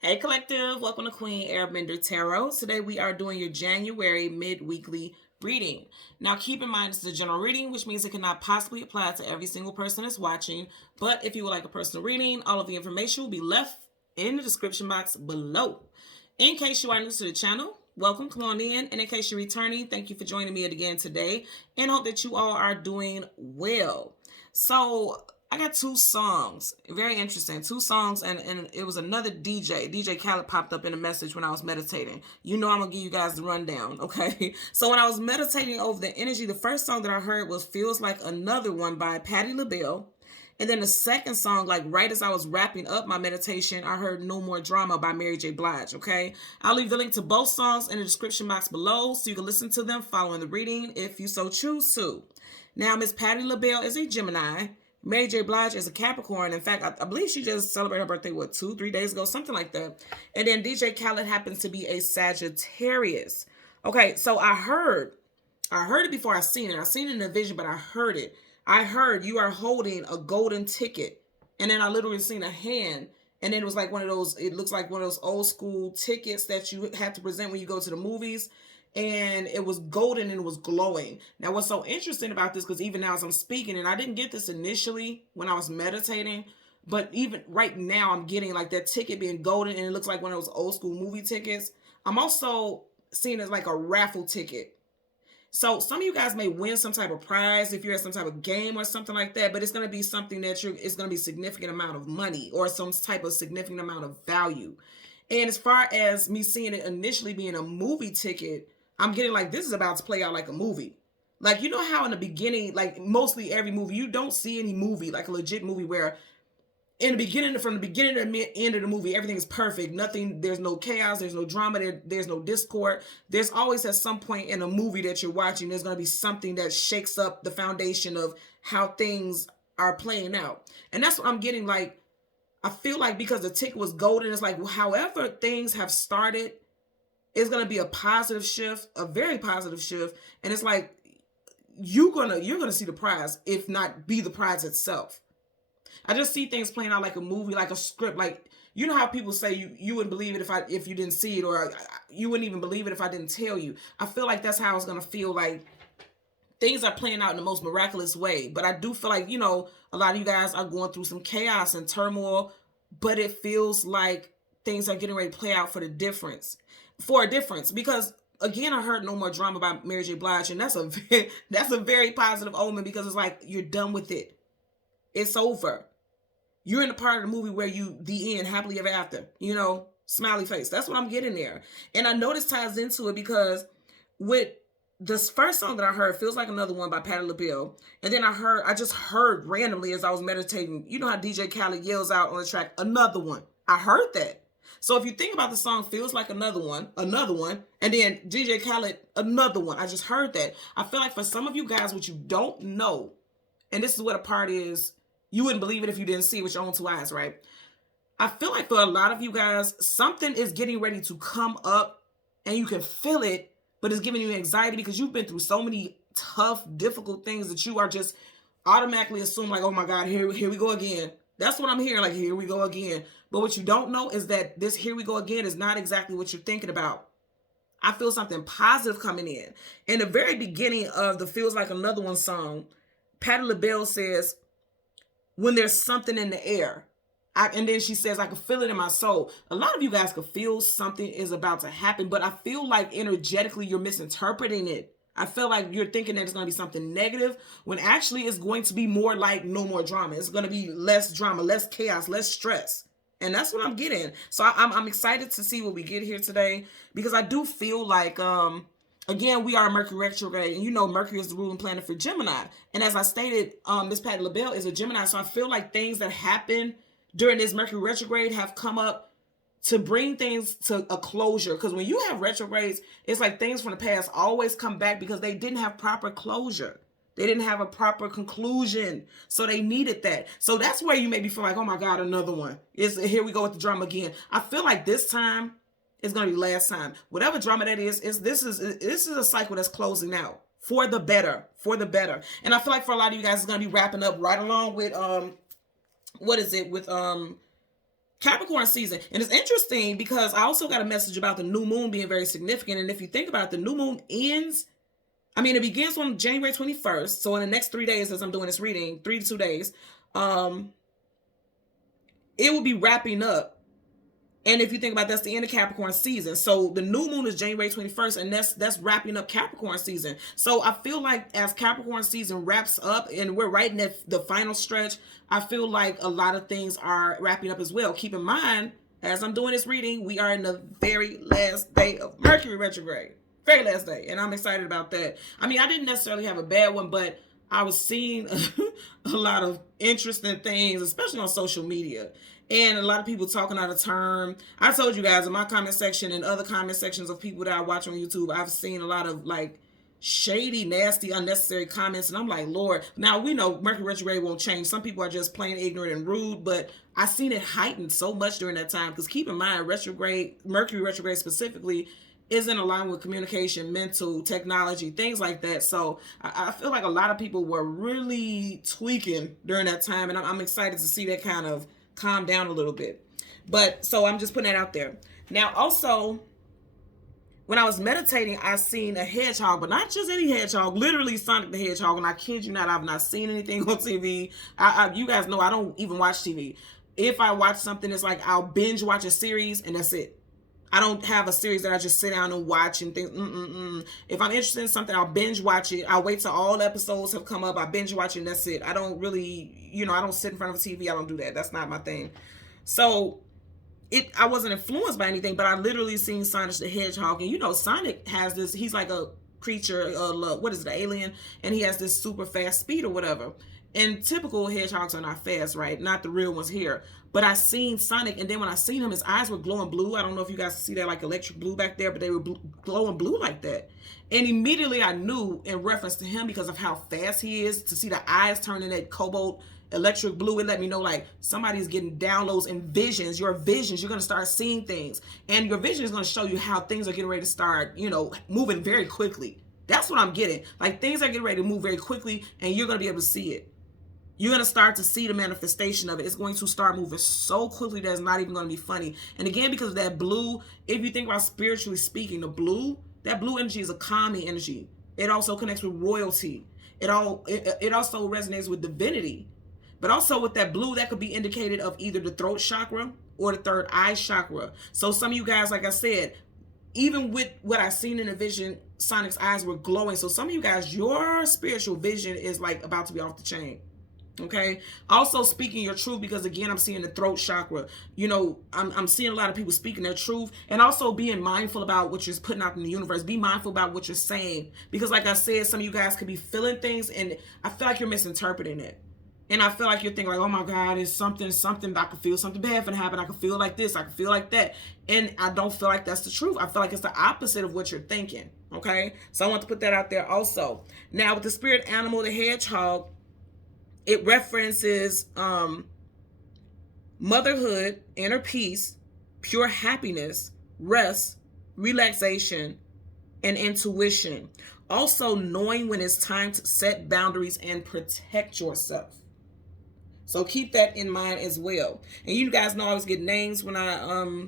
Hey Collective, welcome to Queen Airbender Tarot. Today we are doing your January mid-weekly reading. Now keep in mind this is a general reading, which means it cannot possibly apply to every single person that's watching. But if you would like a personal reading, all of the information will be left in the description box below. In case you are new to the channel, welcome, come on in. And in case you're returning, thank you for joining me again today. And hope that you all are doing well. So I got two songs, very interesting, two songs, and it was another DJ Khaled popped up in a message when I was meditating. You know I'm going to give you guys the rundown, okay? So when I was meditating over the energy, the first song that I heard was Feels Like Another One by Patti LaBelle. And then the second song, like right as I was wrapping up my meditation, I heard No More Drama by Mary J. Blige, okay? I'll leave the link to both songs in the description box below so you can listen to them following the reading if you so choose to. Now, Miss Patti LaBelle is a Gemini. Mary J. Blige is a Capricorn. In fact, I believe she just celebrated her birthday, 2-3 days ago? Something like that. And then DJ Khaled happens to be a Sagittarius. Okay, so I heard it before I seen it. I seen it in a vision, but I heard it. I heard you are holding a golden ticket. And then I literally seen a hand. And then it was like one of those, it looks like one of those old school tickets that you have to present when you go to the movies. And it was golden and it was glowing. Now, what's so interesting about this, because even now as I'm speaking, and I didn't get this initially when I was meditating, but even right now I'm getting like that ticket being golden and it looks like one of those old school movie tickets. I'm also seeing it as like a raffle ticket. So some of you guys may win some type of prize if you're at some type of game or something like that, but it's going to be something that it's going to be a significant amount of money or some type of significant amount of value. And as far as me seeing it initially being a movie ticket, I'm getting like, this is about to play out like a movie. Like, you know how in the beginning, like mostly every movie, you don't see any movie, like a legit movie where in the beginning, from the beginning to the end of the movie, everything is perfect. Nothing, there's no chaos, there's no drama, there's no discord. There's always at some point in a movie that you're watching, there's going to be something that shakes up the foundation of how things are playing out. And that's what I'm getting. Like, I feel like because the ticket was golden, it's like, however things have started, it's going to be a positive shift, a very positive shift. And it's like, you're gonna see the prize, if not be the prize itself. I just see things playing out like a movie, like a script. Like, you know how people say you wouldn't believe it if you didn't see it, or you wouldn't even believe it if I didn't tell you. I feel like that's how it's gonna feel. Like, things are playing out in the most miraculous way. But I do feel like, you know, a lot of you guys are going through some chaos and turmoil, but it feels like things are getting ready to play out for a difference. Because again, I heard No More Drama by Mary J. Blige, and that's a very positive omen, because it's like you're done with it. It's over. You're in the part of the movie where the end, happily ever after, you know, smiley face. That's what I'm getting there. And I know this ties into it because with this first song that I heard, Feels Like Another One by Patti LaBelle. And then I just heard randomly as I was meditating, you know how DJ Khaled yells out on the track, another one. I heard that. So if you think about the song Feels Like Another One, and then DJ Khaled, another one. I just heard that. I feel like for some of you guys, what you don't know, and this is what a part is, you wouldn't believe it if you didn't see it with your own two eyes, right? I feel like for a lot of you guys, something is getting ready to come up and you can feel it, but it's giving you anxiety because you've been through so many tough, difficult things that you are just automatically assuming like, oh my God, here we go again. That's what I'm hearing, like, here we go again. But what you don't know is that this here we go again is not exactly what you're thinking about. I feel something positive coming in. In the very beginning of the Feels Like Another One song, Patti LaBelle says, when there's something in the air. And then she says, I can feel it in my soul. A lot of you guys can feel something is about to happen, but I feel like energetically you're misinterpreting it. I feel like you're thinking that it's going to be something negative when actually it's going to be more like no more drama. It's going to be less drama, less chaos, less stress. And that's what I'm getting. So I'm excited to see what we get here today, because I do feel like, again, we are Mercury retrograde, and you know Mercury is the ruling planet for Gemini. And as I stated, Miss Patti LaBelle is a Gemini, so I feel like things that happen during this Mercury retrograde have come up to bring things to a closure. Because when you have retrogrades, it's like things from the past always come back because they didn't have proper closure. They didn't have a proper conclusion, so they needed that. So that's where you maybe feel like, oh my God, another one. Here we go with the drama again. I feel like this time is going to be last time. Whatever drama that is this is a cycle that's closing out for the better, And I feel like for a lot of you guys, it's going to be wrapping up right along with what is it with Capricorn season. And it's interesting because I also got a message about the new moon being very significant. And if you think about it, the new moon ends, I mean, it begins on January 21st. So in the next 3 days, as I'm doing this reading, 3 to 2 days, it will be wrapping up. And if you think about it, that's the end of Capricorn season. So the new moon is January 21st, and that's wrapping up Capricorn season. So I feel like as Capricorn season wraps up and we're right in the final stretch, I feel like a lot of things are wrapping up as well. Keep in mind, as I'm doing this reading, we are in the very last day of Mercury retrograde. Very last day. And I'm excited about that. I mean, I didn't necessarily have a bad one, but I was seeing a lot of interesting things, especially on social media. And a lot of people talking out of turn. I told you guys in my comment section and other comment sections of people that I watch on YouTube, I've seen a lot of like shady, nasty, unnecessary comments. And I'm like, Lord, now we know Mercury retrograde won't change. Some people are just plain ignorant and rude, but I seen it heightened so much during that time. Because keep in mind, Mercury retrograde specifically, isn't aligned with communication, mental, technology, things like that. So I feel like a lot of people were really tweaking during that time. And I'm excited to see that kind of calm down a little bit. But so I'm just putting that out there. Now, also, when I was meditating, I seen a hedgehog, but not just any hedgehog, literally Sonic the Hedgehog. And I kid you not, I've not seen anything on TV. You guys know I don't even watch TV. If I watch something, it's like I'll binge watch a series and that's it. I don't have a series that I just sit down and watch and think, If I'm interested in something, I'll binge watch it. I'll wait till all episodes have come up. I binge watch it and that's it. I don't really, I don't sit in front of a TV. I don't do that. That's not my thing. So I wasn't influenced by anything, but I literally seen Sonic the Hedgehog. And Sonic has this, he's like a creature, what is it, an alien? And he has this super fast speed or whatever. And typical hedgehogs are not fast, right? Not the real ones here. But I seen Sonic, and then when I seen him, his eyes were glowing blue. I don't know if you guys see that like electric blue back there, but they were glowing blue like that. And immediately I knew in reference to him because of how fast he is, to see the eyes turning that cobalt electric blue, it let me know like somebody's getting downloads and visions. Your visions, you're going to start seeing things. And your vision is going to show you how things are getting ready to start, moving very quickly. That's what I'm getting. Like things are getting ready to move very quickly, and you're going to be able to see it. You're going to start to see the manifestation of it. It's going to start moving so quickly that it's not even going to be funny. And again, because of that blue, if you think about spiritually speaking, that blue energy is a calming energy. It also connects with royalty. It also resonates with divinity. But also with that blue, that could be indicated of either the throat chakra or the third eye chakra. So some of you guys, like I said, even with what I seen in the vision, Sonic's eyes were glowing. So some of you guys, your spiritual vision is like about to be off the chain. Okay. Also speaking your truth, because again, I'm seeing the throat chakra. I'm seeing a lot of people speaking their truth, and also being mindful about what you're putting out in the universe. Be mindful about what you're saying, because like I said, some of you guys could be feeling things, and I feel like you're misinterpreting it. And I feel like you're thinking like, oh my God, it's something, I can feel something bad finna happen. I can feel like this, I can feel like that. And I don't feel like that's the truth. I feel like it's the opposite of what you're thinking. Okay. So I want to put that out there also. Now with the spirit animal, the hedgehog, it references motherhood, inner peace, pure happiness, rest, relaxation, and intuition. Also knowing when it's time to set boundaries and protect yourself. So keep that in mind as well. And you guys know I always get names when I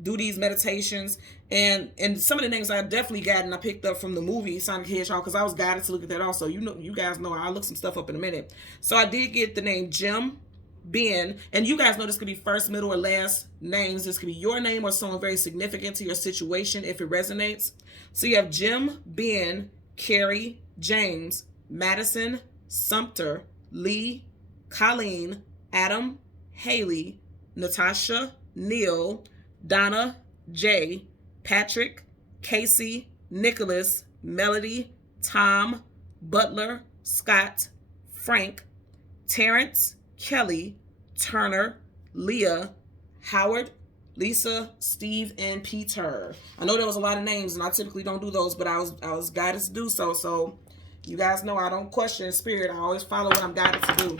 do these meditations. And some of the names I definitely got and I picked up from the movie Sonic the Hedgehog, because I was guided to look at that also. You guys know I'll look some stuff up in a minute. So I did get the name Jim, Ben, and you guys know this could be first, middle, or last names. This could be your name or someone very significant to your situation if it resonates. So you have Jim, Ben, Carrie, James, Madison, Sumter, Lee, Colleen, Adam, Haley, Natasha, Neil, Donna, Jay, Patrick, Casey, Nicholas, Melody, Tom, Butler, Scott, Frank, Terrence, Kelly, Turner, Leah, Howard, Lisa, Steve, and Peter. I know there was a lot of names, and I typically don't do those, but I was guided to do so. So you guys know I don't question spirit. I always follow what I'm guided to do.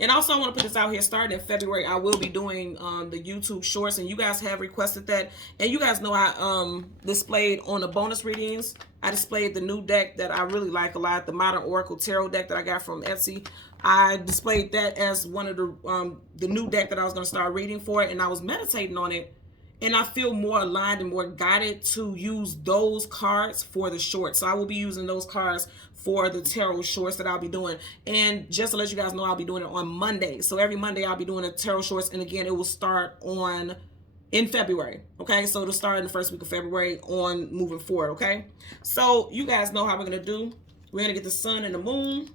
And also, I want to put this out here. Starting in February, I will be doing the YouTube shorts, and you guys have requested that. And you guys know I displayed on the bonus readings. I displayed the new deck that I really like a lot, the Modern Oracle Tarot deck that I got from Etsy. I displayed that as one of the new deck that I was going to start reading for it, and I was meditating on it. And I feel more aligned and more guided to use those cards for the shorts. So I will be using those cards for the tarot shorts that I'll be doing. And just to let you guys know, I'll be doing it on Monday. So every Monday I'll be doing a tarot shorts. And again, it will start in February. Okay, so it'll start in the first week of February on moving forward. Okay, so you guys know how we're going to do. We're going to get the sun and the moon,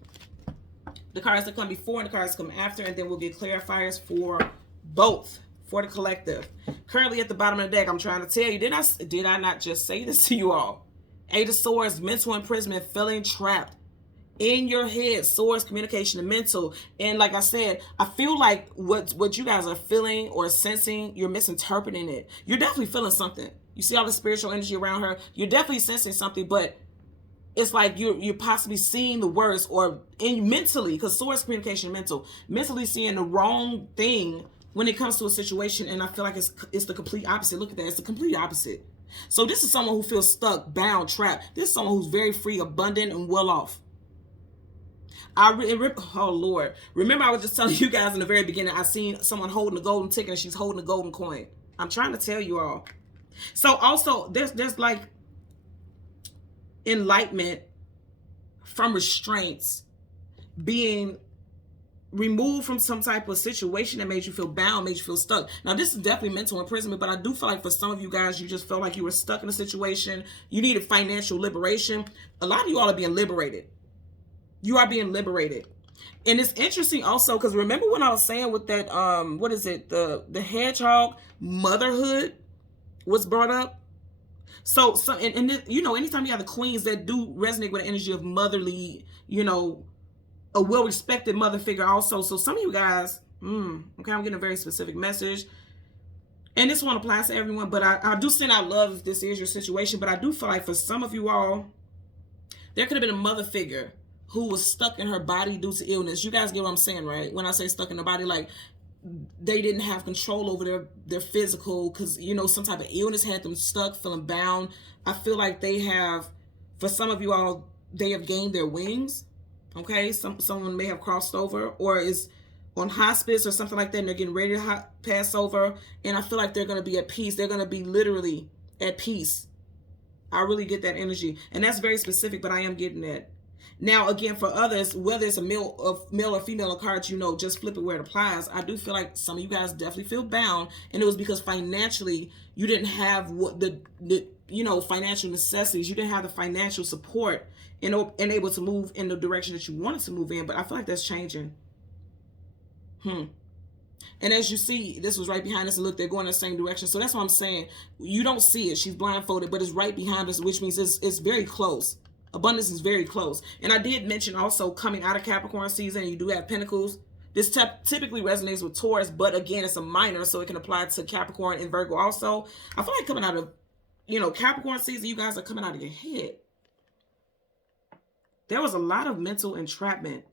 the cards that come before and the cards that come after. And then we'll get clarifiers for both. For the collective. Currently at the bottom of the deck, I'm trying to tell you, did I not just say this to you all? Eight of Swords, mental imprisonment, feeling trapped in your head, swords, communication, and mental. And like I said, I feel like what you guys are feeling or sensing, you're misinterpreting it. You're definitely feeling something. You see all the spiritual energy around her. You're definitely sensing something, but it's like you're possibly seeing the words or mentally, because swords, communication, mental, mentally seeing the wrong thing when it comes to a situation, and I feel like it's the complete opposite. Look at that. It's the complete opposite. So this is someone who feels stuck, bound, trapped. This is someone who's very free, abundant, and well off. Oh, Lord. Remember, I was just telling you guys in the very beginning, I seen someone holding a golden ticket, and she's holding a golden coin. I'm trying to tell you all. So also, there's like enlightenment from restraints, being removed from some type of situation that made you feel bound, made you feel stuck. Now, this is definitely mental imprisonment, but I do feel like for some of you guys, you just felt like you were stuck in a situation. You needed financial liberation. A lot of you all are being liberated. You are being liberated. And it's interesting also, because remember when I was saying with that, what is it? The hedgehog, motherhood was brought up. So and you know, anytime you have the queens that do resonate with the energy of motherly, you know, a well-respected mother figure also. So some of you guys, okay, I'm getting a very specific message. And this one applies to everyone, but I do send out love if this is your situation. But I do feel like for some of you all, there could have been a mother figure who was stuck in her body due to illness. You guys get what I'm saying, right? When I say stuck in the body, like they didn't have control over their physical, because, you know, some type of illness had them stuck, feeling bound. I feel like they have, for some of you all, they have gained their wings. Okay, someone may have crossed over or is on hospice or something like that, and they're getting ready to pass over. And I feel like they're going to be at peace. They're going to be literally at peace. I really get that energy. And that's very specific, but I am getting that. Now, again, for others, whether it's a male or female card, you know, just flip it where it applies. I do feel like some of you guys definitely feel bound. And it was because financially, you didn't have what the you know, financial necessities. You didn't have the financial support and able to move in the direction that you wanted to move in. But I feel like that's changing. And as you see, this was right behind us, and look, they're going in the same direction. So that's what I'm saying. You don't see it. She's blindfolded, but it's right behind us, which means it's very close. Abundance is very close. And I did mention also coming out of Capricorn season, you do have Pentacles. This typically resonates with Taurus, but again, it's a minor, so it can apply to Capricorn and Virgo also. I feel like coming out of, you know, Capricorn season, you guys are coming out of your head. There was a lot of mental entrapment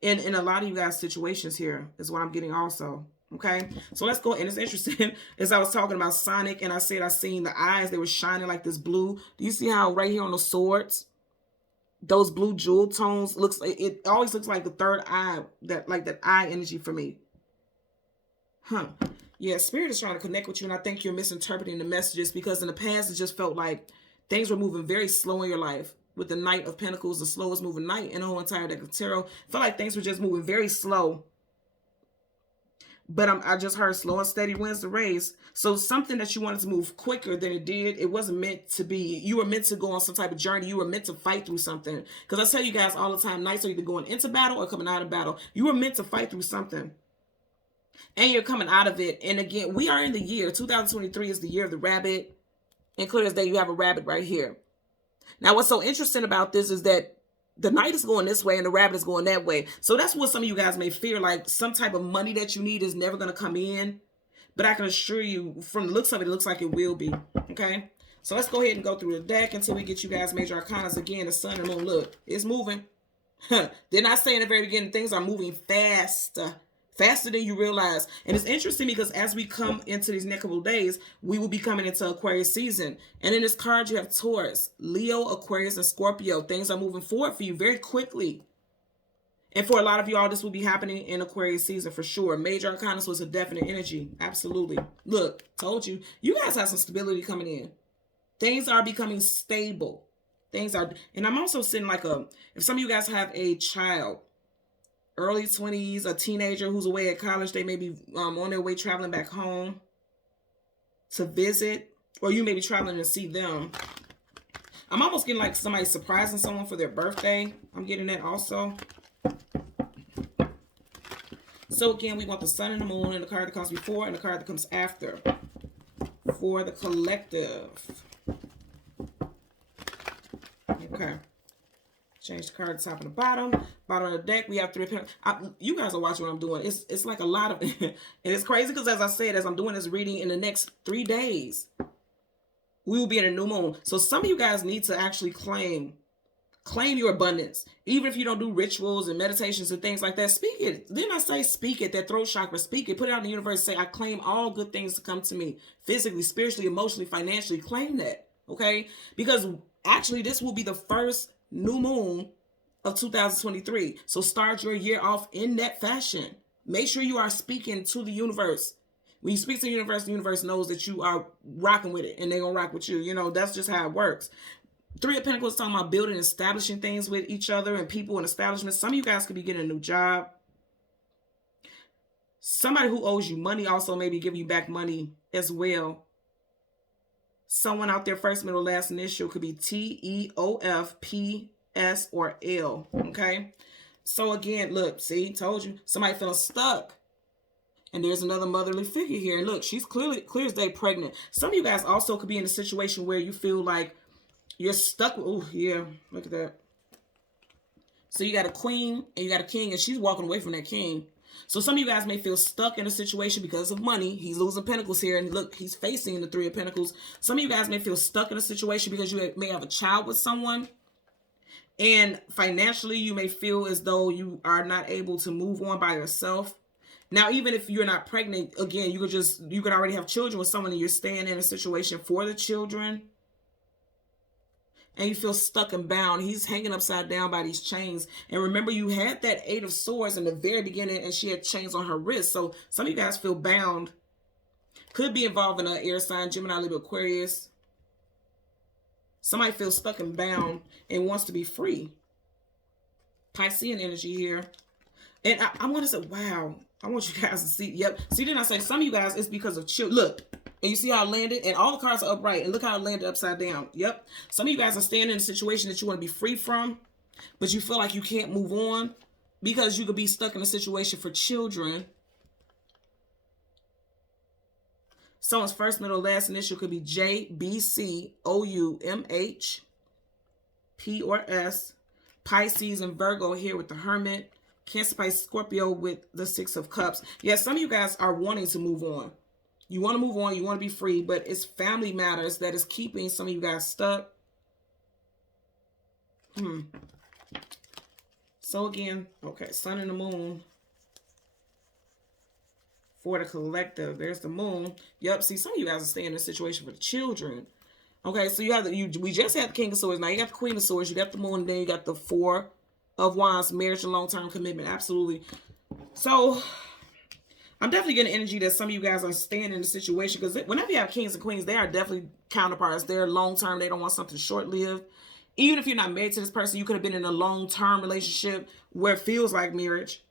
in a lot of you guys' situations here, is what I'm getting also. Okay, so let's go. And it's interesting, as I was talking about Sonic, and I said I seen the eyes, they were shining like this blue. Do you see how right here on the swords, those blue jewel tones looks like, it always looks like the third eye, that eye energy for me. Yeah, Spirit is trying to connect with you, and I think you're misinterpreting the messages, because in the past it just felt like things were moving very slow in your life. With the Knight of Pentacles, the slowest moving knight in the whole entire deck of tarot, felt like things were just moving very slow. But I just heard slow and steady wins the race. So something that you wanted to move quicker than it did, it wasn't meant to be. You were meant to go on some type of journey. You were meant to fight through something. Because I tell you guys all the time, knights are either going into battle or coming out of battle. You were meant to fight through something. And you're coming out of it. And again, we are in the year. 2023 is the year of the rabbit. And clear as day, you have a rabbit right here. Now, what's so interesting about this is that the knight is going this way and the rabbit is going that way. So that's what some of you guys may fear, like some type of money that you need is never going to come in. But I can assure you, from the looks of it, it looks like it will be. Okay? So let's go ahead and go through the deck until we get you guys major arcanas again. The sun and moon, look, it's moving. They're not saying at the very beginning things are moving faster than you realize. And it's interesting because as we come into these next couple of days, we will be coming into Aquarius season. And in this card, you have Taurus, Leo, Aquarius, and Scorpio. Things are moving forward for you very quickly. And for a lot of y'all, this will be happening in Aquarius season for sure. Major Arcana was a definite energy. Absolutely. Look, told you. You guys have some stability coming in. Things are becoming stable. Things are, and I'm also seeing like if some of you guys have a child, early 20s, a teenager who's away at college, they may be on their way traveling back home to visit, or you may be traveling to see them. I'm almost getting like somebody surprising someone for their birthday. I'm getting that also. So again, we want the sun and the moon, and the card that comes before and the card that comes after for the collective. Okay. Change the card to the top and the bottom. Bottom of the deck, we have 3 of Pentacles. You guys are watching what I'm doing. It's like a lot of... and it's crazy because as I said, as I'm doing this reading in the next 3 days, we will be in a new moon. So some of you guys need to actually claim your abundance. Even if you don't do rituals and meditations and things like that, speak it. Didn't I say speak it? That throat chakra, speak it. Put it out in the universe. Say, I claim all good things to come to me. Physically, spiritually, emotionally, financially. Claim that. Okay? Because actually, this will be the first new moon of 2023. So start your year off in that fashion. Make sure you are speaking to the universe. When you speak to the universe knows that you are rocking with it, and they're going to rock with you. You know, that's just how it works. 3 of Pentacles talking about building and establishing things with each other and people and establishments. Some of you guys could be getting a new job. Somebody who owes you money also may be giving you back money as well. Someone out there, first, middle, last initial could be T, E, O, F, P, S, or L. Okay? So again, look, see, told you. Somebody feeling stuck. And there's another motherly figure here. And look, she's clear as day pregnant. Some of you guys also could be in a situation where you feel like you're stuck. Oh, yeah. Look at that. So you got a queen and you got a king, and she's walking away from that king. So some of you guys may feel stuck in a situation because of money. He's losing pentacles here. And look, he's facing the 3 of Pentacles. Some of you guys may feel stuck in a situation because you may have a child with someone. And financially, you may feel as though you are not able to move on by yourself. Now, even if you're not pregnant, again, you could already have children with someone and you're staying in a situation for the children. And you feel stuck and bound. He's hanging upside down by these chains. And remember, you had that 8 of Swords in the very beginning, and she had chains on her wrist. So some of you guys feel bound. Could be involved in an air sign, Gemini, Libra, Aquarius. Somebody feels stuck and bound and wants to be free. Piscean energy here. And I want to say, wow, I want you guys to see. Yep. See, didn't I say some of you guys, it's because of children. Look. And you see how it landed? And all the cards are upright. And look how it landed upside down. Yep. Some of you guys are standing in a situation that you want to be free from, but you feel like you can't move on because you could be stuck in a situation for children. Someone's first, middle, last initial could be J, B, C, O, U, M, H, P, or S. Pisces and Virgo here with the Hermit. Cancer, Pisces, Scorpio with the 6 of Cups. Yes, some of you guys are wanting to move on. You want to move on, you want to be free, but it's family matters that is keeping some of you guys stuck. So again, okay, sun and the moon for the collective. There's the moon. Yep, see, some of you guys are staying in a situation for the children. Okay, so you have we just had the King of Swords. Now you got the Queen of Swords, you got the moon, and then you got the 4 of Wands, marriage and long-term commitment. Absolutely. So I'm definitely getting energy that some of you guys are staying in the situation, because whenever you have kings and queens, they are definitely counterparts. They're long-term. They don't want something short-lived. Even if you're not married to this person, you could have been in a long-term relationship where it feels like marriage.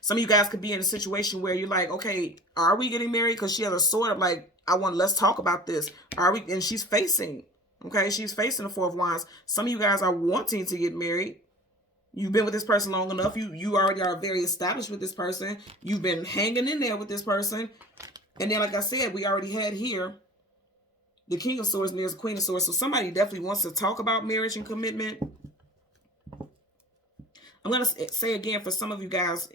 Some of you guys could be in a situation where you're like, okay, are we getting married? Because she has a sword of like, let's talk about this. Are we? And she's facing, okay, she's facing the 4 of Wands. Some of you guys are wanting to get married. You've been with this person long enough. You already are very established with this person. You've been hanging in there with this person. And then, like I said, we already had here the King of Swords and there's the Queen of Swords. So somebody definitely wants to talk about marriage and commitment. I'm going to say again, for some of you guys,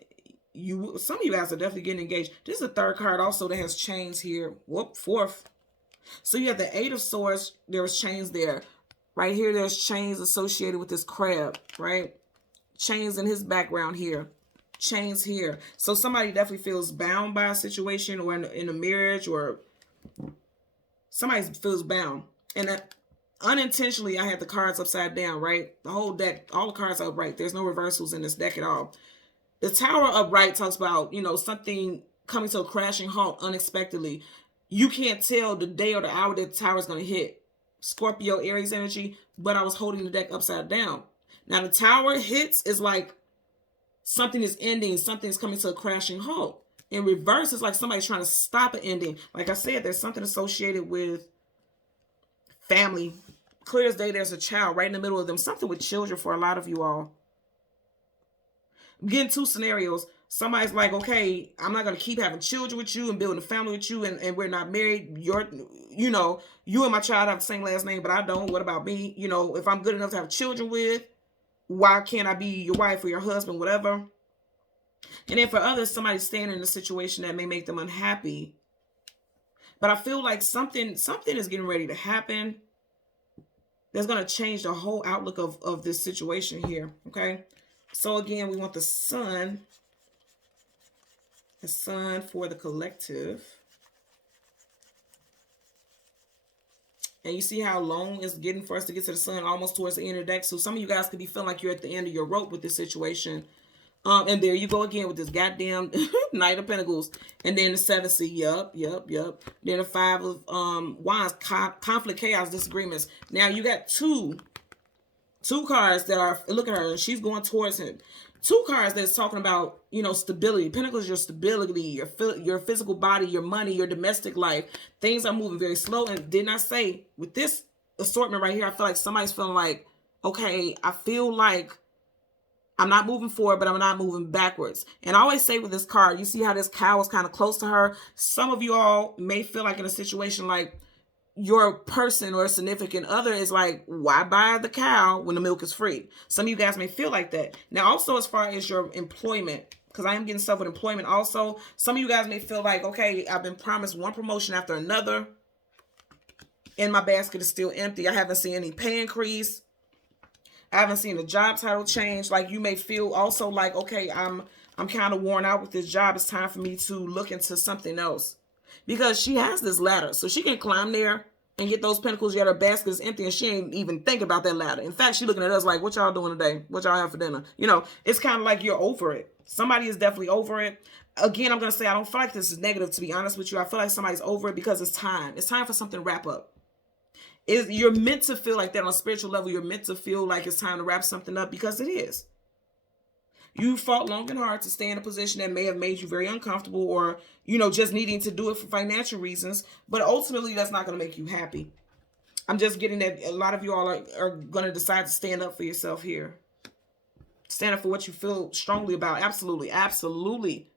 some of you guys are definitely getting engaged. This is a 3rd card also that has chains here. Whoop, 4th. So you have the 8 of Swords. There's chains there. Right here, there's chains associated with this crab, right? chains in his background here. Chains here. So somebody definitely feels bound by a situation, or in a marriage, or somebody feels bound. And that unintentionally, I had the cards upside down, right? The whole deck, all the cards are upright. There's no reversals in this deck at all. The Tower upright talks about, something coming to a crashing halt unexpectedly. You can't tell the day or the hour that the tower is going to hit. Scorpio, Aries energy, but I was holding the deck upside down. Now the tower hits is like something is ending, something is coming to a crashing halt. In reverse, it's like somebody's trying to stop an ending. Like I said, there's something associated with family. Clear as day, there's a child right in the middle of them. Something with children for a lot of you all. I'm getting two scenarios. Somebody's like, okay, I'm not going to keep having children with you and building a family with you, and we're not married. You and my child have the same last name, but I don't. What about me? If I'm good enough to have children with, why can't I be your wife or your husband, whatever? And then for others, somebody's standing in a situation that may make them unhappy. But I feel like something is getting ready to happen that's going to change the whole outlook of this situation here, okay? So again, we want the sun. The sun for the collective. And you see how long it's getting for us to get to the sun, almost towards the end of the deck. So some of you guys could be feeling like you're at the end of your rope with this situation. And there you go again with this goddamn Knight of Pentacles. And then the 7 C. Yup. Then the 5 of Wands. Conflict, chaos, disagreements. Now you got two cards that are, look at her, and she's going towards him. Two cards that's talking about, stability. Pentacles, your stability, your physical body, your money, your domestic life. Things are moving very slow. And didn't I say, with this assortment right here, I feel like somebody's feeling like, okay, I feel like I'm not moving forward, but I'm not moving backwards. And I always say with this card, you see how this cow is kind of close to her. Some of you all may feel like in a situation like your person or significant other is like, why buy the cow when the milk is free? Some of you guys may feel like that. Now, also as far as your employment, because I am getting stuff with employment also, some of you guys may feel like, okay, I've been promised one promotion after another, and my basket is still empty. I haven't seen any pay increase. I haven't seen a job title change. Like you may feel also like, okay, I'm kind of worn out with this job. It's time for me to look into something else. Because she has this ladder, so she can climb there and get those pentacles, yet her basket is empty, and she ain't even think about that ladder. In fact, she looking at us like, what y'all doing today? What y'all have for dinner? It's kind of like you're over it. Somebody is definitely over it. Again, I'm going to say I don't feel like this is negative, to be honest with you. I feel like somebody's over it because it's time. It's time for something to wrap up. You're meant to feel like that on a spiritual level. You're meant to feel like it's time to wrap something up because it is. You fought long and hard to stay in a position that may have made you very uncomfortable, or, just needing to do it for financial reasons. But ultimately, that's not going to make you happy. I'm just getting that a lot of you all are going to decide to stand up for yourself here. Stand up for what you feel strongly about. Absolutely. Absolutely.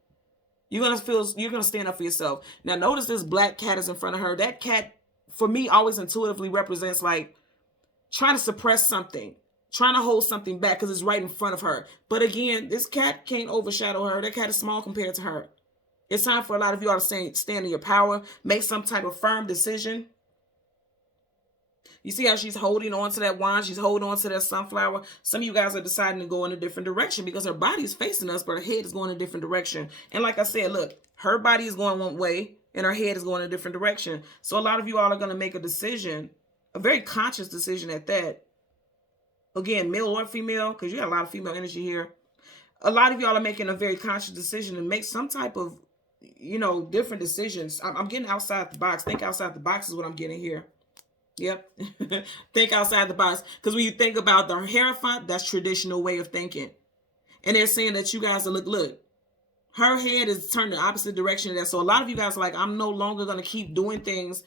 You're going to stand up for yourself. Now, notice this black cat is in front of her. That cat, for me, always intuitively represents like trying to suppress something. Trying to hold something back because it's right in front of her. But again, this cat can't overshadow her. That cat is small compared to her. It's time for a lot of you all to stand in your power. Make some type of firm decision. You see how she's holding on to that wand? She's holding on to that sunflower. Some of you guys are deciding to go in a different direction because her body is facing us, but her head is going in a different direction. And like I said, look, her body is going one way and her head is going in a different direction. So a lot of you all are going to make a decision, a very conscious decision at that. Again, male or female, because you got a lot of female energy here. A lot of y'all are making a very conscious decision to make some type of, different decisions. I'm getting outside the box. Think outside the box is what I'm getting here. Yep. Think outside the box. Because when you think about the Hierophant, that's traditional way of thinking. And they're saying that you guys are, look, her head is turned the opposite direction of that. So a lot of you guys are like, I'm no longer going to keep doing things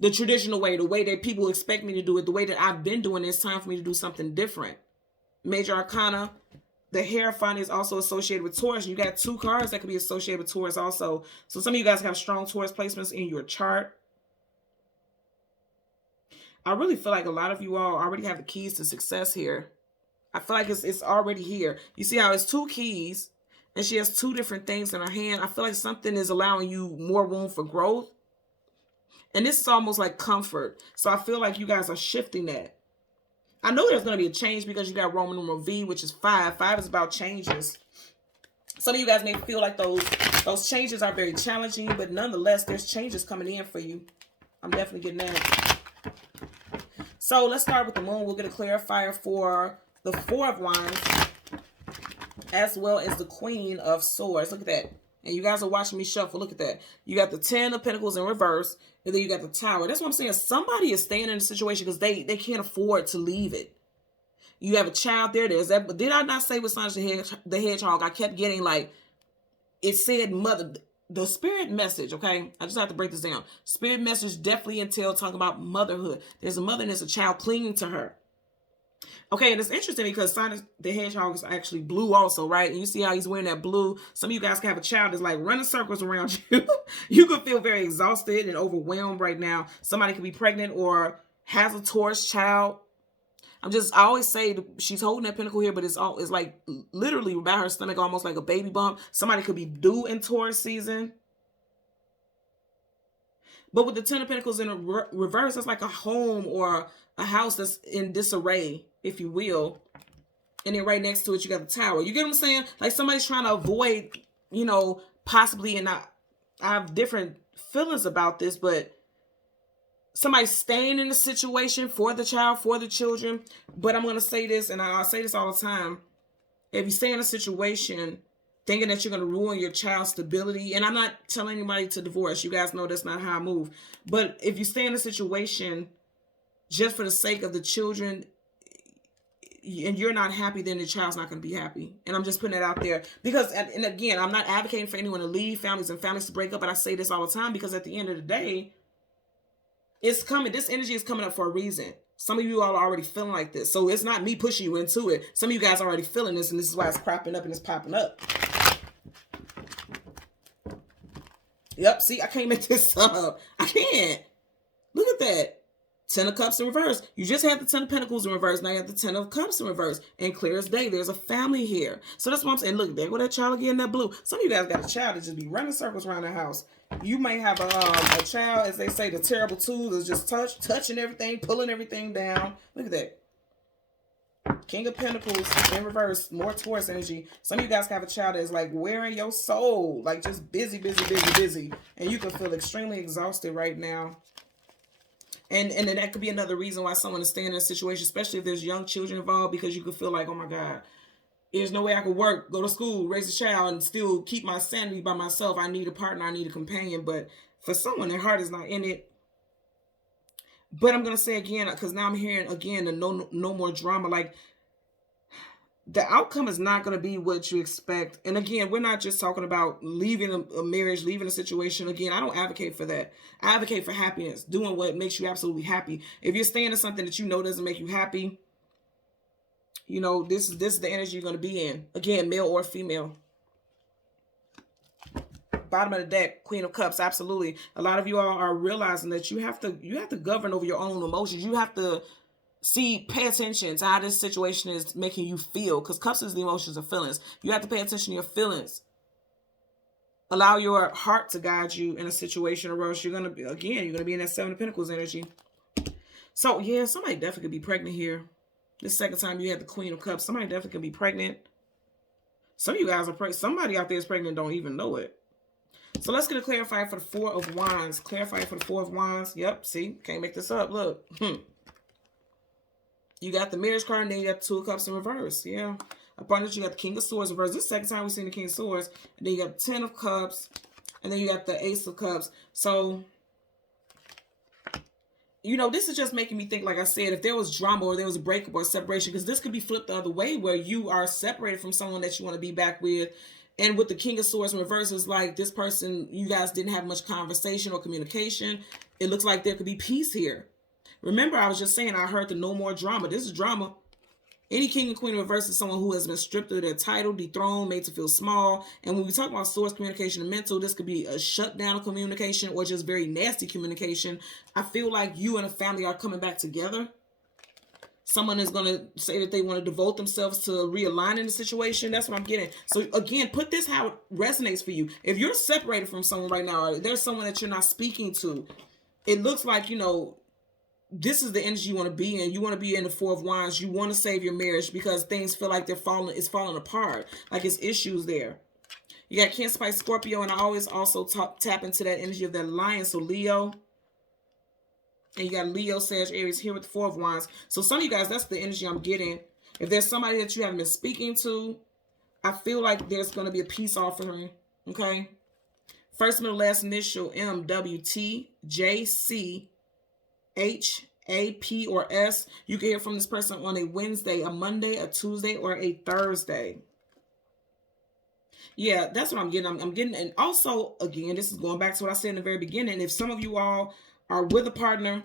the traditional way, the way that people expect me to do it, the way that I've been doing it. It's time for me to do something different. Major Arcana, the Hierophant is also associated with Taurus. You got two cards that could be associated with Taurus also. So some of you guys have strong Taurus placements in your chart. I really feel like a lot of you all already have the keys to success here. I feel like it's already here. You see how it's two keys and she has two different things in her hand. I feel like something is allowing you more room for growth. And this is almost like comfort. So I feel like you guys are shifting that. I know there's going to be a change because you got Roman numeral V, which is 5. 5 is about changes. Some of you guys may feel like those changes are very challenging, but nonetheless, there's changes coming in for you. I'm definitely getting that. So let's start with the moon. We'll get a clarifier for the 4 of Wands, as well as the Queen of Swords. Look at that. And you guys are watching me shuffle. Look at that. You got the 10 of Pentacles in reverse, and then you got the Tower. That's what I'm saying. Somebody is staying in a situation because they can't afford to leave it. You have a child there. There's that. But did I not say with Sonic the Hedgehog? I kept getting like, it said mother. The spirit message, okay? I just have to break this down. Spirit message definitely entails talking about motherhood. There's a mother and there's a child clinging to her. Okay, and it's interesting because Sonic the Hedgehog is actually blue also, right? And you see how he's wearing that blue. Some of you guys can have a child that's like running circles around you. You could feel very exhausted and overwhelmed right now. Somebody could be pregnant or has a Taurus child. I always say she's holding that pentacle here, but it's like literally by her stomach, almost like a baby bump. Somebody could be due in Taurus season. But with the 10 of Pentacles in a reverse, it's like a home or a house that's in disarray, if you will. And then right next to it, you got the Tower. You get what I'm saying? Like somebody's trying to avoid, you know, possibly, and I have different feelings about this, but somebody staying in the situation for the child, for the children. But I'm going to say this, and I say this all the time. If you stay in a situation thinking that you're going to ruin your child's stability, and I'm not telling anybody to divorce. You guys know that's not how I move. But if you stay in a situation just for the sake of the children and you're not happy, then the child's not going to be happy. And I'm just putting that out there. Because, and again, I'm not advocating for anyone to leave, families and families to break up. But I say this all the time because at the end of the day, it's coming. This energy is coming up for a reason. Some of you all are already feeling like this. So it's not me pushing you into it. Some of you guys are already feeling this, and this is why it's cropping up and it's popping up. Yep, see, I can't make this up. I can't. Look at that. 10 of Cups in reverse. You just had the 10 of Pentacles in reverse. Now you have the 10 of Cups in reverse. And clear as day, there's a family here. So that's what I'm saying. Look, there go that child again, that blue. Some of you guys got a child that just be running circles around the house. You may have a child, as they say, the terrible two that's just touching everything, pulling everything down. Look at that. King of Pentacles in reverse, more Taurus energy. Some of you guys have a child that is like wearing your soul, like just busy, busy, busy, busy. And you can feel extremely exhausted right now. And then that could be another reason why someone is staying in a situation, especially if there's young children involved, because you could feel like, oh my God, there's no way I could work, go to school, raise a child, and still keep my sanity by myself. I need a partner, I need a companion. But for someone, their heart is not in it. But I'm going to say again, because now I'm hearing again the no more drama. Like, the outcome is not going to be what you expect. And again, we're not just talking about leaving a marriage, leaving a situation. Again, I don't advocate for that. I advocate for happiness, doing what makes you absolutely happy. If you're staying in something that you know doesn't make you happy, you know, this is the energy you're going to be in. Again, male or female. Bottom of the deck, Queen of Cups, absolutely. A lot of you all are realizing that you have to govern over your own emotions. You have to pay attention to how this situation is making you feel, because Cups is the emotions and feelings. You have to pay attention to your feelings. Allow your heart to guide you in a situation, or else you're going to be, again, you're going to be in that 7 of Pentacles energy. So, yeah, somebody definitely could be pregnant here. This second time you had the Queen of Cups, somebody definitely could be pregnant. Some of you guys are pregnant. Somebody out there is pregnant and don't even know it. So let's get a clarifier for the 4 of Wands. Clarifier for the 4 of Wands. Yep, see, can't make this up. Look. You got the marriage card, and then you got the 2 of Cups in reverse. Yeah. Upon that, you got the King of Swords in reverse. This is the second time we've seen the King of Swords. And then you got the 10 of Cups. And then you got the Ace of Cups. So, you know, this is just making me think, like I said, if there was drama or there was a breakup or a separation, because this could be flipped the other way, where you are separated from someone that you want to be back with. And with the King of Swords in reverse, it's like this person, you guys didn't have much conversation or communication. It looks like there could be peace here. Remember, I was just saying, I heard the no more drama. This is drama. Any king and queen in reverse is someone who has been stripped of their title, dethroned, made to feel small. And when we talk about source communication and mental, this could be a shutdown of communication or just very nasty communication. I feel like you and a family are coming back together. Someone is going to say that they want to devote themselves to realigning the situation. That's what I'm getting. So again, put this how it resonates for you. If you're separated from someone right now, or there's someone that you're not speaking to, it looks like, you know, this is the energy you want to be in. You want to be in the Four of Wands. You want to save your marriage because things feel like it's falling apart. Like it's issues there. You got Cancer, Pisces, Scorpio, and I always also tap into that energy of that Lion. So Leo. And you got Leo, Sag, Aries here with the Four of Wands. So some of you guys, that's the energy I'm getting. If there's somebody that you haven't been speaking to, I feel like there's going to be a peace offering. Okay. First, middle, last initial, M, W, T, J, C, H, A, P, or S. You can hear from this person on a Wednesday, a Monday, a Tuesday, or a Thursday. Yeah, that's what I'm getting. I'm getting, and also, again, this is going back to what I said in the very beginning. If some of you all are with a partner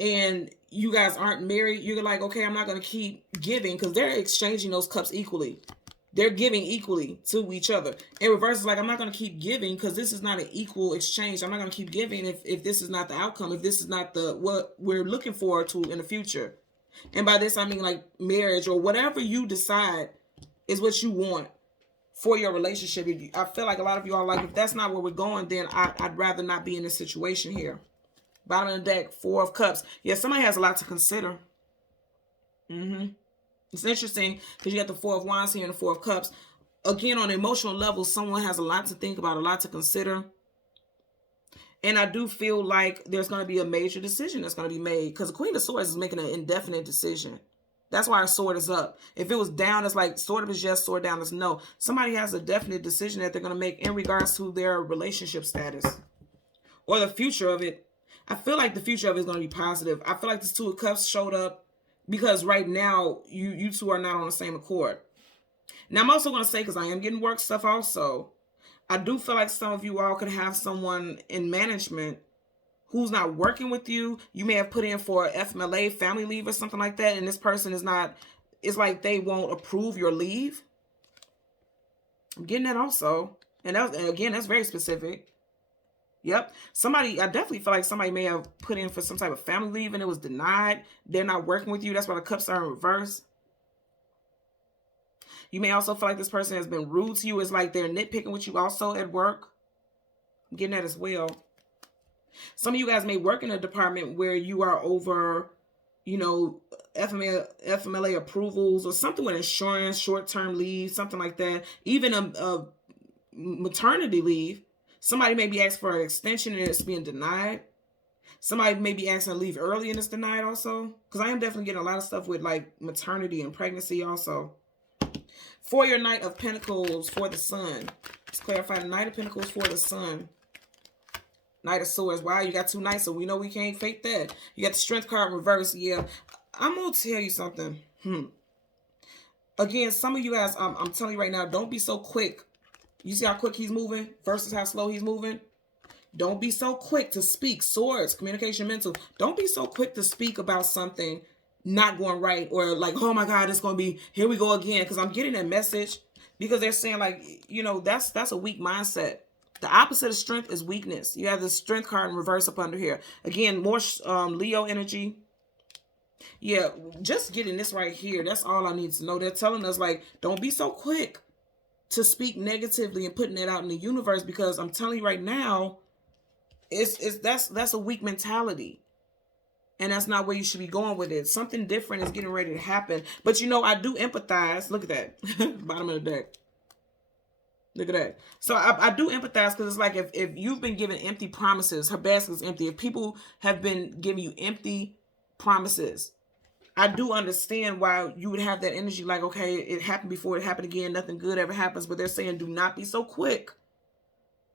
and you guys aren't married, you're like, okay, I'm not going to keep giving, because they're exchanging those cups equally. They're giving equally to each other. In reverse, it's like, I'm not going to keep giving because this is not an equal exchange. I'm not going to keep giving if this is not the outcome, if this is not what we're looking forward to in the future. And by this, I mean like marriage or whatever you decide is what you want for your relationship. I feel like a lot of you are like, if that's not where we're going, then I'd rather not be in this situation here. Bottom of the deck, Four of Cups. Yeah, somebody has a lot to consider. It's interesting because you got the Four of Wands here and the Four of Cups. Again, on an emotional level, someone has a lot to think about, a lot to consider. And I do feel like there's going to be a major decision that's going to be made, because the Queen of Swords is making an indefinite decision. That's why our sword is up. If it was down, it's like sword up is yes, sword down is no. Somebody has a definite decision that they're going to make in regards to their relationship status or the future of it. I feel like the future of it is going to be positive. I feel like this Two of Cups showed up because right now you two are not on the same accord. Now I'm also going to say, because I am getting work stuff also, I do feel like some of you all could have someone in management who's not working with you. You may have put in for FMLA, family leave or something like that, and this person is not, it's like they won't approve your leave. I'm getting that also. And again, that's very specific. Yep. Somebody, I definitely feel like somebody may have put in for some type of family leave and it was denied. They're not working with you. That's why the cups are in reverse. You may also feel like this person has been rude to you. It's like they're nitpicking with you also at work. I'm getting that as well. Some of you guys may work in a department where you are over, you know, FMLA approvals or something with insurance, short-term leave, something like that. Even a maternity leave. Somebody may be asking for an extension and it's being denied. Somebody may be asking to leave early and it's denied also. Because I am definitely getting a lot of stuff with like maternity and pregnancy also. For your Knight of Pentacles for the Sun. Let's clarify the Knight of Pentacles for the Sun. Knight of Swords. Wow, you got two knights, so we know we can't fake that. You got the Strength card in reverse. Yeah, I'm going to tell you something. Again, some of you guys, I'm telling you right now, don't be so quick. You see how quick he's moving versus how slow he's moving? Don't be so quick to speak. Swords, communication, mental. Don't be so quick to speak about something not going right, or like, oh my God, it's going to be, here we go again. Because I'm getting that message because they're saying like, you know, that's a weak mindset. The opposite of strength is weakness. You have the Strength card in reverse up under here. Again, more Leo energy. Yeah, just getting this right here. That's all I need to know. They're telling us like, don't be so quick to speak negatively and putting it out in the universe, because I'm telling you right now, that's a weak mentality. And that's not where you should be going with it. Something different is getting ready to happen. But you know, I do empathize. Look at that. Bottom of the deck. Look at that. So I do empathize, because it's like if you've been given empty promises, her basket's empty. If people have been giving you empty promises, I do understand why you would have that energy like, okay, it happened before, it happened again, nothing good ever happens. But they're saying do not be so quick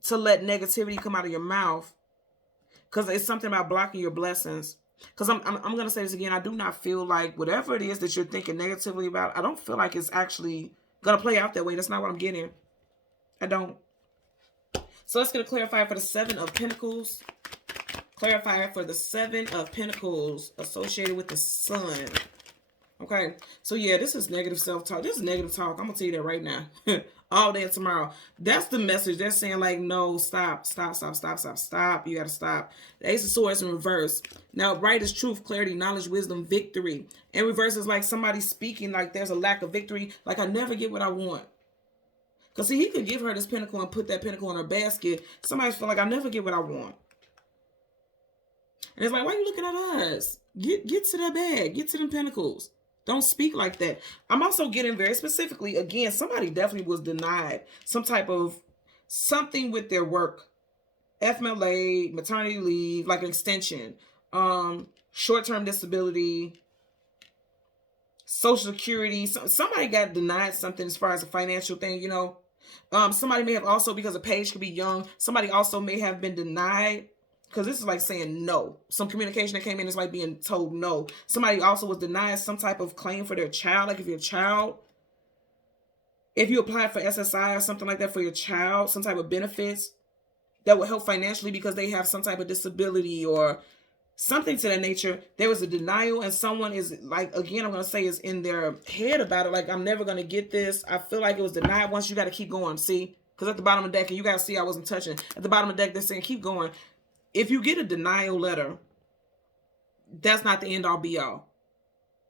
to let negativity come out of your mouth, because it's something about blocking your blessings. Because I'm going to say this again. I do not feel like whatever it is that you're thinking negatively about, I don't feel like it's actually going to play out that way. That's not what I'm getting. I don't. So let's get a clarifier for the Seven of Pentacles. Clarifier for the Seven of Pentacles associated with the Sun. Okay. So yeah, this is negative self-talk. This is negative talk. I'm going to tell you that right now. All day and tomorrow. That's the message. They're saying like, no, stop. You got to stop. The Ace of Swords in reverse. Now, right is truth, clarity, knowledge, wisdom, victory. In reverse is like somebody speaking like there's a lack of victory. Like, I never get what I want. Because see, he could give her this pentacle and put that pentacle in her basket. Somebody feel like, I never get what I want. And it's like, why are you looking at us? Get to that bag. Get to them pentacles. Don't speak like that. I'm also getting very specifically, again, somebody definitely was denied some type of something with their work. FMLA, maternity leave, like an extension, short-term disability, Social Security. Somebody got denied something as far as a financial thing, you know. Somebody may have also, because a page could be young, somebody also may have been denied, because this is like saying no. Some communication that came in is like being told no. Somebody also was denied some type of claim for their child. Like if your child, if you apply for SSI or something like that for your child, some type of benefits that will help financially because they have some type of disability or something to that nature, there was a denial, and someone is like, again, I'm going to say, is in their head about it. Like, I'm never going to get this. I feel like it was denied. Once you got to keep going. See, because at the bottom of the deck, and you guys see I wasn't touching. At the bottom of the deck, they're saying keep going. If you get a denial letter, that's not the end all be all.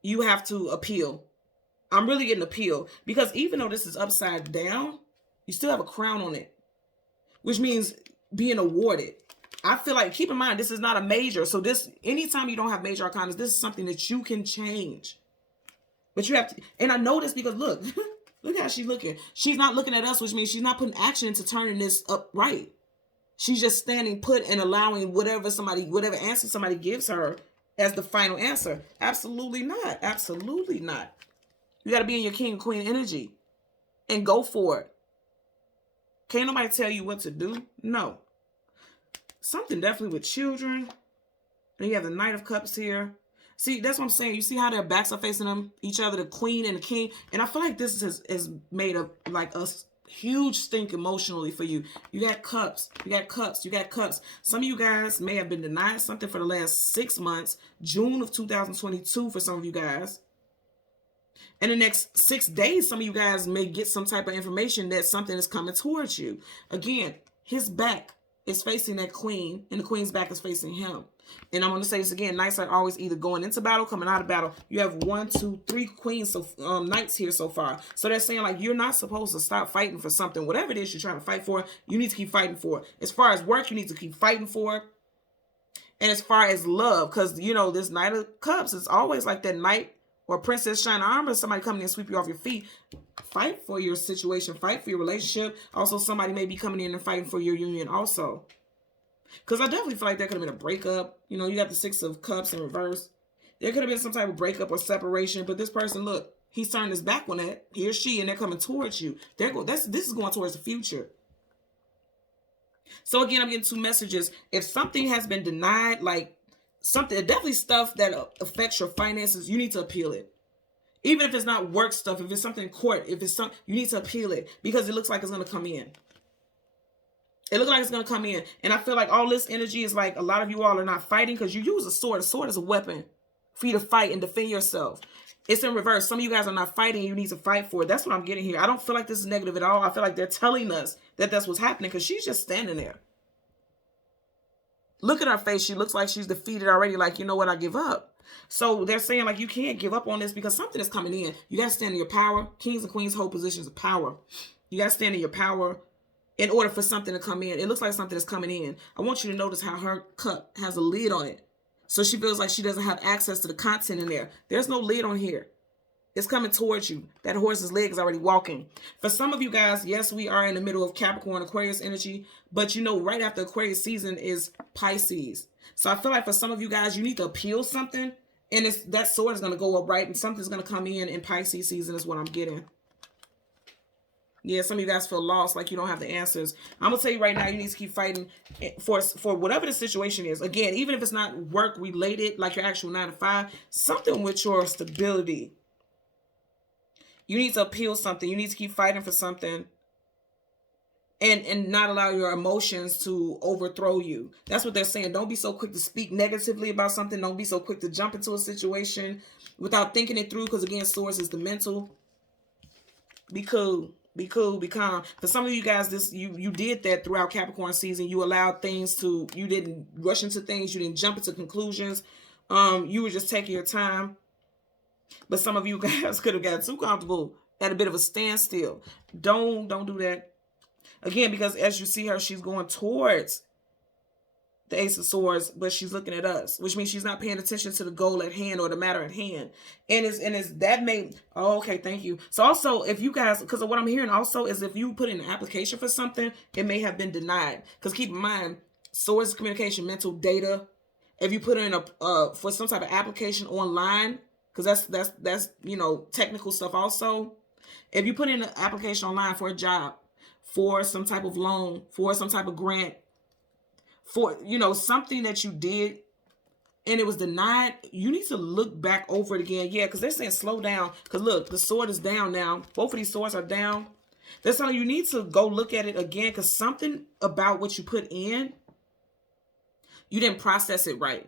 You have to appeal. I'm really getting appeal, because even though this is upside down, you still have a crown on it, which means being awarded. I feel like, keep in mind, this is not a major. So this, anytime you don't have major arcana, this is something that you can change. But you have to, and I know this because look, look how she's looking. She's not looking at us, which means she's not putting action into turning this up right. She's just standing put and allowing whatever answer somebody gives her as the final answer. Absolutely not. Absolutely not. You got to be in your king and queen energy and go for it. Can't nobody tell you what to do. No. Something definitely with children. And you have the Knight of Cups here. See, that's what I'm saying. You see how their backs are facing them, each other, the queen and the king. And I feel like this is made of like a huge stink emotionally for you. You got cups. You got cups. You got cups. Some of you guys may have been denied something for the last 6 months. June of 2022 for some of you guys. In the next 6 days, some of you guys may get some type of information that something is coming towards you. Again, his back is facing that queen, and the queen's back is facing him. And I'm going to say this again, knights are always either going into battle, coming out of battle. You have 1, 2, 3 queens, so knights here so far. So they're saying, like, you're not supposed to stop fighting for something. Whatever it is you're trying to fight for, you need to keep fighting for it. As far as work, you need to keep fighting for it. And as far as love, because, you know, this Knight of Cups is always like that knight or princess shining armor, somebody coming in and sweep you off your feet. Fight for your situation. Fight for your relationship. Also, somebody may be coming in and fighting for your union also. Because I definitely feel like there could have been a breakup. You know, you got the 6 of Cups in reverse. There could have been some type of breakup or separation. But this person, look, he's turned his back on that. He or she, and they're coming towards you. This is going towards the future. So again, I'm getting 2 messages. If something has been denied, like something, definitely stuff that affects your finances, you need to appeal it. Even if it's not work stuff, if it's something in court, if it's something, you need to appeal it because it looks like it's going to come in. It looks like it's going to come in. And I feel like all this energy is like a lot of you all are not fighting because you use a sword. A sword is a weapon for you to fight and defend yourself. It's in reverse. Some of you guys are not fighting. You need to fight for it. That's what I'm getting here. I don't feel like this is negative at all. I feel like they're telling us that that's what's happening because she's just standing there. Look at her face. She looks like she's defeated already. Like, you know what? I give up. So they're saying like you can't give up on this because something is coming in. You got to stand in your power. Kings and queens hold positions of power. You got to stand in your power in order for something to come in. It looks like something is coming in. I want you to notice how her cup has a lid on it. So she feels like she doesn't have access to the content in there. There's no lid on here. It's coming towards you. That horse's leg is already walking. For some of you guys, yes, we are in the middle of Capricorn, Aquarius energy. But you know, right after Aquarius season is Pisces. So I feel like for some of you guys, you need to appeal something. And that sword is going to go up right. And something's going to come in Pisces season is what I'm getting. Yeah, some of you guys feel lost, like you don't have the answers. I'm going to tell you right now, you need to keep fighting for whatever the situation is. Again, even if it's not work-related, like your actual 9 to 5, something with your stability. You need to appeal something. You need to keep fighting for something. And not allow your emotions to overthrow you. That's what they're saying. Don't be so quick to speak negatively about something. Don't be so quick to jump into a situation without thinking it through. Because again, source is the mental. Be cool. Be cool, be calm. For some of you guys, you did that throughout Capricorn season. You allowed things to, you didn't rush into things. You didn't jump into conclusions. You were just taking your time. But some of you guys could have got too comfortable at a bit of a standstill. Don't do that. Again, because as you see her, she's going towards the Ace of Swords, but she's looking at us, which means she's not paying attention to the goal at hand or the matter at hand. And it's that may, oh, okay, thank you. So also, if you guys, because of what I'm hearing also is if you put in an application for something, it may have been denied. Because keep in mind, Swords is communication, mental data. If you put in a for some type of application online, because that's you know, technical stuff also. If you put in an application online for a job, for some type of loan, for some type of grant, for, you know, something that you did and it was denied, you need to look back over it again. Yeah, because they're saying slow down. Because look, the sword is down now. Both of these swords are down. That's how you need to go look at it again, because something about what you put in, you didn't process it right.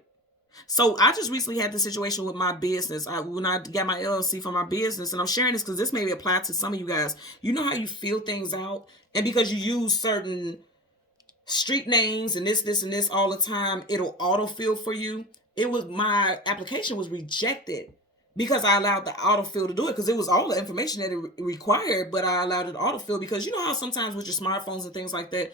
So I just recently had this situation with my business. When I got my LLC for my business, and I'm sharing this because this may apply to some of you guys. You know how you feel things out, and because you use certain street names and this and this all the time, it'll autofill for you. It was, my application was rejected because I allowed the autofill to do it, because it was all the information that it required, but I allowed it to autofill because you know how sometimes with your smartphones and things like that,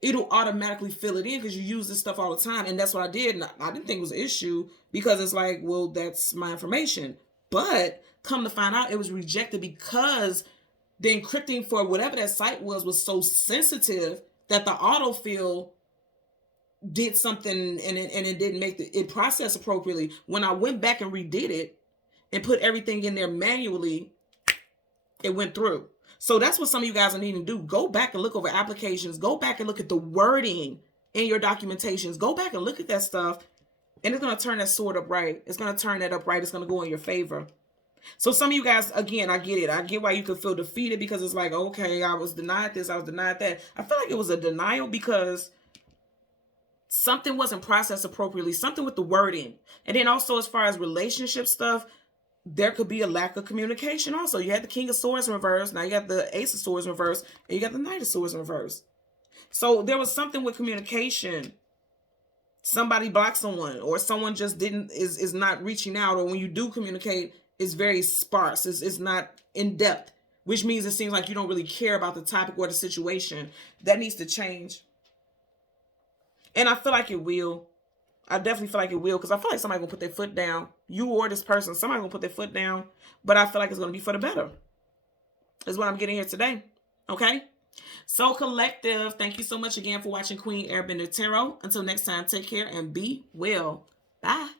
it'll automatically fill it in because you use this stuff all the time. And that's what I did. And I didn't think it was an issue because it's like, well, that's my information. But come to find out, it was rejected because the encrypting for whatever that site was so sensitive that the autofill did something and it didn't make it process appropriately. When I went back and redid it and put everything in there manually, it went through. So that's what some of you guys are needing to do. Go back and look over applications. Go back and look at the wording in your documentations. Go back and look at that stuff, and it's going to turn that sword up right. It's going to turn that up right. It's going to go in your favor. So some of you guys, again, I get it. I get why you could feel defeated, because it's like, okay, I was denied this, I was denied that. I feel like it was a denial because something wasn't processed appropriately, something with the wording. And then also as far as relationship stuff, there could be a lack of communication also. You had the King of Swords in reverse. Now you got the Ace of Swords in reverse. And you got the Knight of Swords in reverse. So there was something with communication. Somebody blocked someone, or someone just is not reaching out. Or when you do communicate, it's very sparse. It's not in depth, which means it seems like you don't really care about the topic or the situation. That needs to change. And I feel like it will. I definitely feel like it will, because I feel like somebody gonna put their foot down. You or this person, somebody gonna put their foot down, but I feel like it's gonna be for the better. Is what I'm getting here today. Okay? So collective, thank you so much again for watching Queen Airbender Tarot. Until next time, take care and be well. Bye.